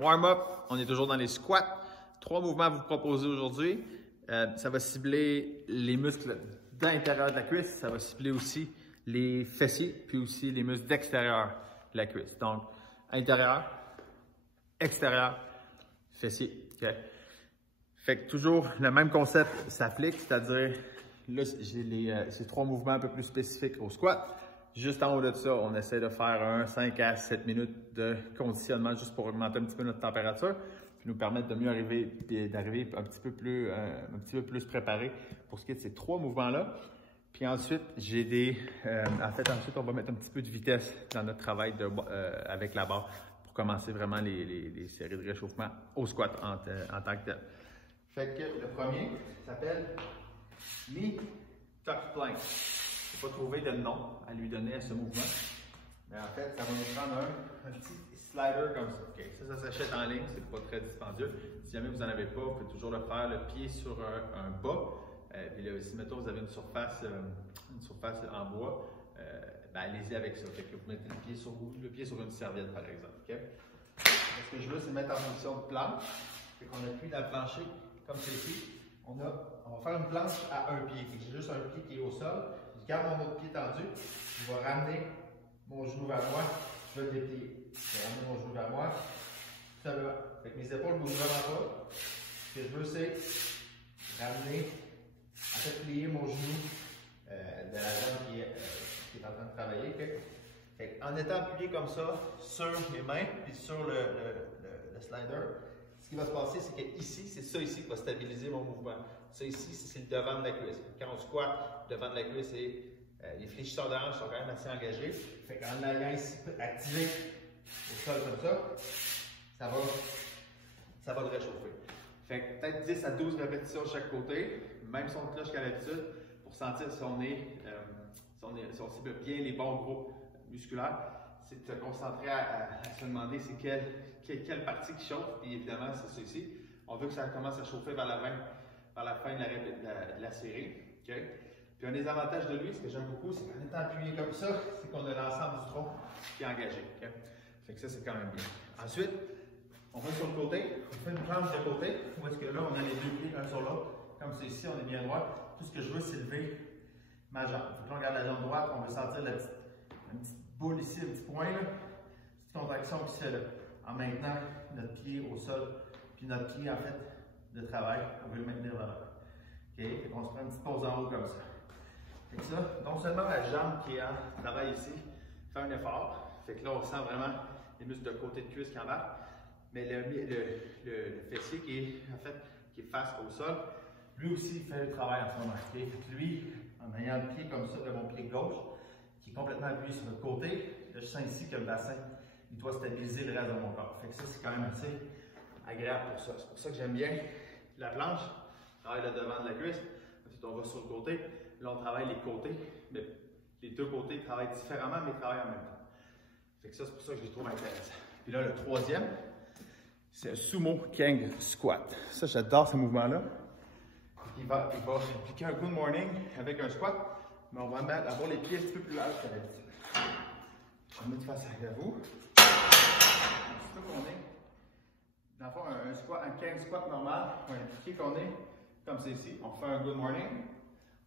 warm-up, on est toujours dans les squats. 3 mouvements à vous proposer aujourd'hui. Ça va cibler les muscles d'intérieur de la cuisse, ça va cibler aussi les fessiers, puis aussi les muscles d'extérieur de la cuisse. Donc, intérieur, extérieur, fessier. Okay? Fait que toujours le même concept s'applique, c'est-à-dire, là, j'ai ces 3 mouvements un peu plus spécifiques au squat. Juste en haut de ça, on essaie de faire un 5 à 7 minutes de conditionnement juste pour augmenter un petit peu notre température, puis nous permettre de mieux arriver, puis d'arriver un petit peu plus préparé pour ce qui est de ces 3 mouvements-là. Puis ensuite, ensuite, on va mettre un petit peu de vitesse dans notre travail avec la barre pour commencer vraiment les séries de réchauffement au squat en tant que tel. Fait que le premier s'appelle Knee Tuck Plank. Je n'ai pas trouvé de nom à lui donner à ce mouvement. Mais en fait, ça va nous prendre un petit slider comme ça. Okay. Ça s'achète en ligne, c'est pas très dispendieux. Si jamais vous n'en avez pas, vous pouvez toujours le faire le pied sur un bas. Puis là, si mettons vous avez une surface en bois, allez-y avec ça. Fait que vous mettez le pied sur une serviette, par exemple. Okay? Ce que je veux, c'est mettre en position de planche. Fait qu'on appuie dans le plancher, comme ceci. On va faire une planche à un pied. J'ai juste un pied qui est au sol. Je garde mon autre pied tendu. Je vais ramener mon genou vers moi. Je vais le déplier. Je vais ramener mon genou vers moi. Tout simplement. Fait que mes épaules ne bougent vraiment pas. Ce que je veux, c'est ramener, en fait, plier mon genou de la jambe qui est en train de travailler. Okay? Fait en étant appuyé comme ça sur mes mains puis sur le slider, ce qui va se passer, c'est que ici, c'est ça ici qui va stabiliser mon mouvement. Ça ici, c'est le devant de la cuisse. Quand on squatte, le devant de la cuisse et les fléchisseurs de hanches sont quand même assez engagés. Fait qu'en allant ici activé au sol comme ça va le réchauffer. Fait que peut-être 10 à 12 répétitions de chaque côté, même son cloche qu'à l'habitude, pour sentir si on cible bien les bons groupes musculaires. C'est de se concentrer à se demander c'est quelle partie qui chauffe, et évidemment c'est ça ici. On veut que ça commence à chauffer vers la fin de la série. Okay? Puis un des avantages de lui, ce que j'aime beaucoup, c'est qu'en étant appuyé comme ça, c'est qu'on a l'ensemble du tronc qui est engagé. Okay? Fait que ça, c'est quand même bien. Ensuite, on va sur le côté, on fait une planche de côté, où est-ce que là, on a les 2 pieds l'un sur l'autre. Comme c'est ici, on est bien droit. Tout ce que je veux, c'est lever ma jambe. Fait que là, on regarde la jambe droite, on veut sentir une petite boule ici, un petit point, là. Petite contraction qui se fait là. En maintenant notre pied au sol, puis notre pied, en fait, de travail, on veut le maintenir là. OK? Fait qu'on se prend une petite pause en haut comme ça. Fait que ça, non seulement la jambe qui est en travail ici fait un effort, fait que là, on sent vraiment les muscles de côté de cuisse qui embarquent, mais le fessier qui est face au sol, lui aussi, il fait le travail en ce moment. Okay? Fait que lui, en ayant le pied comme ça, de mon pied gauche, qui est complètement appuyé sur le côté, là, je sens ici que le bassin, il doit stabiliser le reste de mon corps. Fait que ça, c'est quand même assez agréable pour ça. C'est pour ça que j'aime bien la planche. On travaille le devant de la cuisse. Ensuite, on va sur le côté. Là, on travaille les côtés. Mais les 2 côtés travaillent différemment, mais travaillent en même temps. Fait que ça, c'est pour ça que je les trouve intéressants. Puis là, le troisième, c'est un Sumo Kang Squat. Ça, j'adore ce mouvement-là. Il va appliquer un good morning avec un squat, mais on va avoir les pieds un petit peu plus larges que d'habitude. Je vais mettre face à vous. C'est qu'on est. Dans le fond, un squat, un Kang squat normal, on va impliquer qu'on est comme c'est ici. On fait un good morning.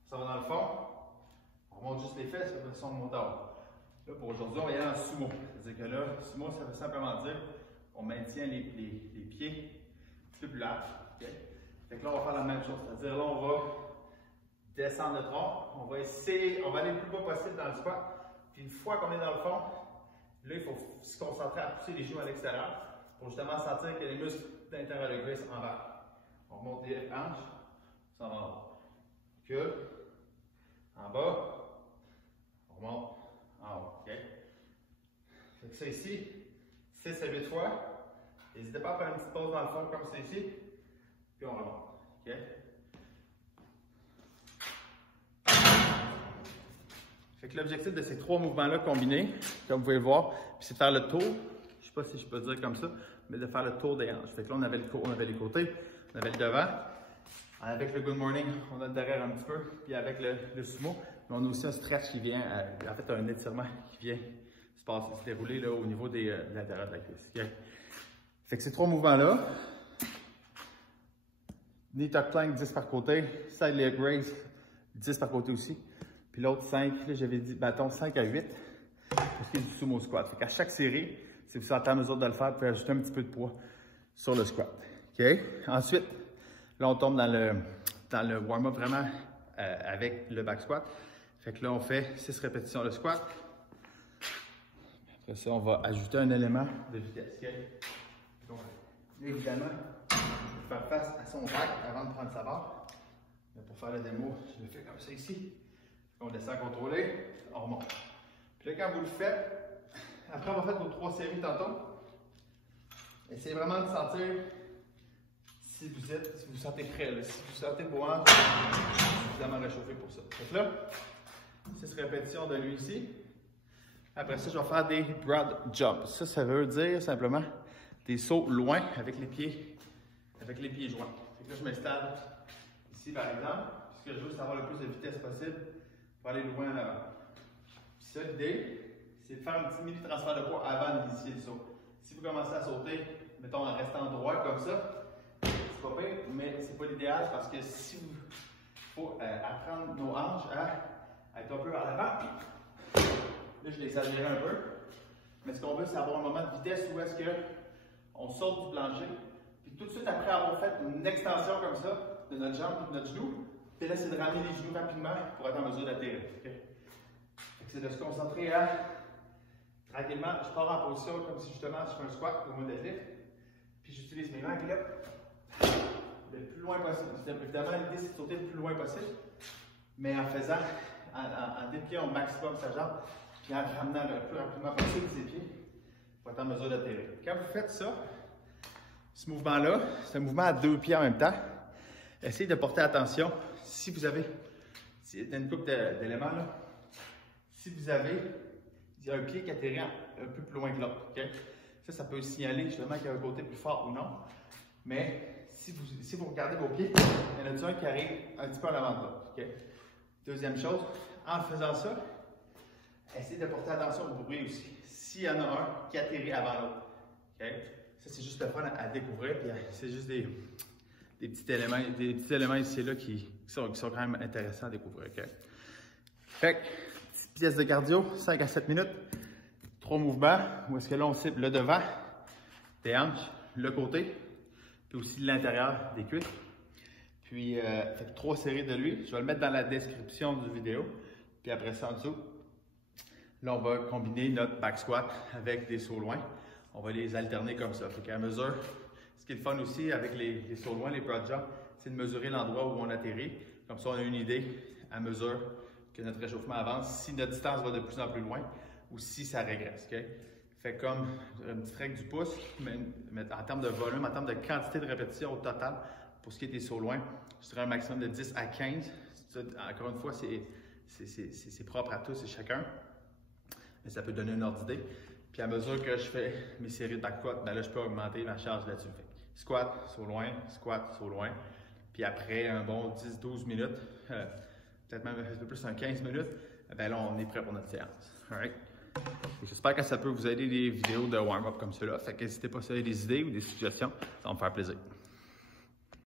Ça va dans le fond. On remonte juste les fesses, après ça on monte en haut. Là, pour aujourd'hui, on va y aller en sumo. C'est-à-dire que là, sumo, ça veut simplement dire qu'on maintient les pieds un petit peu plus larges. Okay? Fait que là, on va faire la même chose. C'est-à-dire là, on va descendre le tronc. On va aller le plus bas possible dans le squat. Puis une fois qu'on est dans le fond, là, il faut se concentrer à pousser les genoux à l'extérieur pour justement sentir que les muscles d'intérieur de cuisse embarquent. On remonte les hanches, ça va en haut. Recule, en bas, on remonte en haut. Okay? Fait que ça ici, 6 à 8 fois. N'hésitez pas à faire une petite pause dans le fond comme c'est ici, puis on remonte. Okay? Fait que l'objectif de ces 3 mouvements-là combinés, comme vous pouvez le voir, c'est de faire le tour, je ne sais pas si je peux dire comme ça, mais de faire le tour des hanches. Fait que là, on avait les côtés, on avait le devant. Avec le good morning, on a le derrière un petit peu, puis avec le sumo, on a aussi un stretch qui vient, en fait un étirement qui vient se dérouler là, au niveau de l'intérieur de la cuisse. Okay? Fait que ces 3 mouvements-là, knee tuck plank 10 par côté, side leg raise 10 par côté aussi. Puis l'autre 5, là j'avais dit bâton 5 à 8 parce qu'il y a du sumo squat. Fait qu'à chaque série, si vous sentez en mesure de le faire, vous pouvez ajouter un petit peu de poids sur le squat. OK? Ensuite, là on tombe dans le warm-up vraiment avec le back squat. Fait que là on fait 6 répétitions le squat. Après ça, on va ajouter un élément de vitesse. Okay? Donc, évidemment, faire face à son back avant de prendre sa barre. Mais pour faire la démo, je le fais comme ça ici. On descend contrôlé, on remonte. Puis là, quand vous le faites, après avoir fait vos 3 séries tantôt, essayez vraiment de sentir si vous sentez prêt, là, si vous sentez vos hanches suffisamment réchauffé pour ça. Donc là, 6 répétitions de lui ici. Après ça, je vais faire des broad jumps. Ça veut dire simplement des sauts loin avec les pieds joints. Fait que là, je m'installe ici, par exemple. Ce que je veux, c'est avoir le plus de vitesse possible pour aller loin en avant. Puis ça, l'idée, c'est de faire un petit mini transfert de poids avant d'initier le saut. Si vous commencez à sauter, mettons en restant droit comme ça, c'est pas pire, mais c'est pas l'idéal parce que si vous faut apprendre nos hanches à être un peu à l'avant. Là, je l'ai exagéré un peu. Mais ce qu'on veut, c'est avoir un moment de vitesse où est-ce qu'on saute du plancher. Puis tout de suite après avoir fait une extension comme ça de notre jambe et de notre genou, puis là, c'est de ramener les genoux rapidement pour être en mesure d'atterrir. Okay? C'est de se concentrer à tranquillement, je pars en position comme si justement je fais un squat ou un deadlift. Puis j'utilise mes mains là, le plus loin possible. Évidemment, l'idée c'est de sauter le plus loin possible, mais en faisant, en dépliant au maximum sa jambe, puis en ramenant le plus rapidement possible ses pieds pour être en mesure d'atterrir. Quand vous faites ça, ce mouvement-là, c'est un mouvement à 2 pieds en même temps. Essayez de porter attention. Si vous avez, il y a une couple d'éléments là, si vous avez, il y a un pied qui atterrit un peu plus loin que l'autre. Okay? Ça peut signaler justement qu'il y a un côté plus fort ou non. Mais si vous regardez vos pieds, il y en a un qui arrive un petit peu en avant de l'autre. Okay? Deuxième chose, en faisant ça, essayez de porter attention au bruit aussi. S'il y en a un qui atterrit avant l'autre. Okay? Ça, c'est juste le fun à découvrir. C'est juste des petits éléments ici et là qui sont quand même intéressants à découvrir. Okay? Fait que, petite pièce de cardio, 5 à 7 minutes, 3 mouvements, où est-ce que là on cible le devant des hanches, le côté, puis aussi l'intérieur des cuisses. Puis, fait 3 séries de lui. Je vais le mettre dans la description du vidéo. Puis après ça, en dessous, là, on va combiner notre back squat avec des sauts loin. On va les alterner comme ça. Fait qu'à mesure, ce qui est le fun aussi avec les sauts loin, les broad jumps, c'est de mesurer l'endroit où on atterrit. Comme ça, on a une idée à mesure que notre réchauffement avance, si notre distance va de plus en plus loin ou si ça régresse. Okay? Fait comme une petite règle du pouce, mais en termes de volume, en termes de quantité de répétitions au total, pour ce qui est des sauts loin, je dirais un maximum de 10 à 15. Encore une fois, c'est propre à tous et chacun, mais ça peut donner une ordre d'idée. Puis à mesure que je fais mes séries de back squat, ben là, je peux augmenter ma charge là-dessus. Squat, saut loin, squat, saut loin. Puis après un bon 10-12 minutes, peut-être même un peu plus, 15 minutes, ben là, on est prêt pour notre séance. Alright? J'espère que ça peut vous aider des vidéos de warm-up comme cela. Fait que n'hésitez pas si vous avez des idées ou des suggestions, ça va me faire plaisir.